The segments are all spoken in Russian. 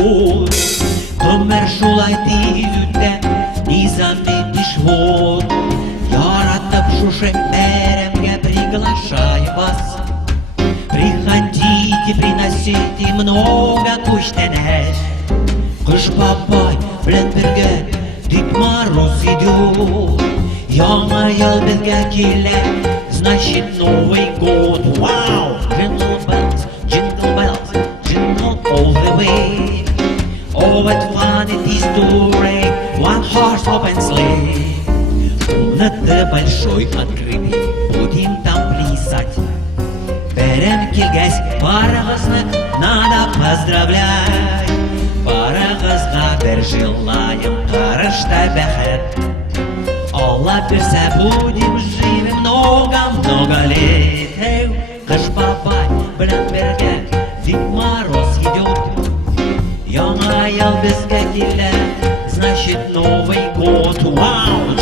год. Гомер шулай тиз үтә, низам бит ишвот. Яратып шушы бәйрәмгә приглашаю вас. Приходите, приносите много куштәнәш. Кыш бабай белән бергә Дед Мороз идет. Яңа ел безгә килә, значит Новый год. Вау! Jingle bells, jingle all the way. Oh, what fun it is to ride one horse open sleigh. Комната большой открытый, будем там плясать. Бәйрәм килгәч, барыгызны надо поздравлять. Барыгызга бер желаем карышта бәхет. Алла бирсә, будем живы много лет. Кыш бабай белән бергә Дед Мороз идет. Яңа ел безгә килә, значит Новый год. Вау!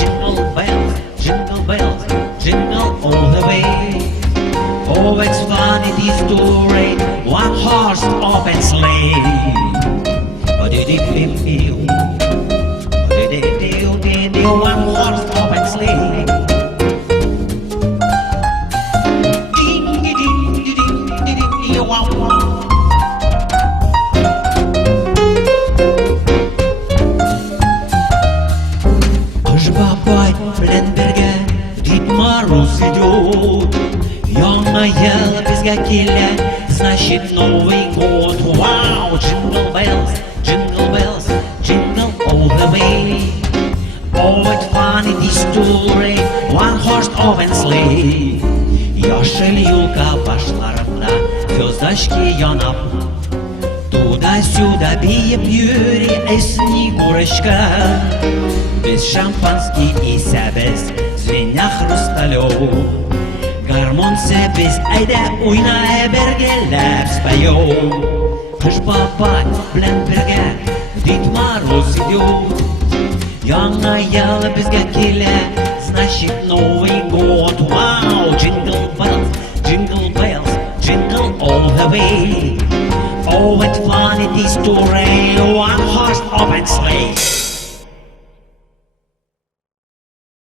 Jingle bells, jingle all the way. Oh, it's fun it is to ride one horse open sleigh. One horse open sleigh. Кыш бабай белән бергә Дед Мороз идет. Яңа ел безгә килә, значит Новый год. Вау! Jingle bells, jingle all the way. Oh, what fun it is to ride one horse open sleigh. Яшел юлка башларында звездочки янап, туда-сюда биеп йөри Снегурочка. Без шампанский исәбез, звеня хрусталев. Гармон себез, әйдә уйна бергәләп споем. Кыш бабай белән бергә Дед Мороз идет. Яңа ел безгә килә, значит Новый год. Вау! Jingle bells, jingle all the way. Oh, what fun it is to ride one horse open sleigh.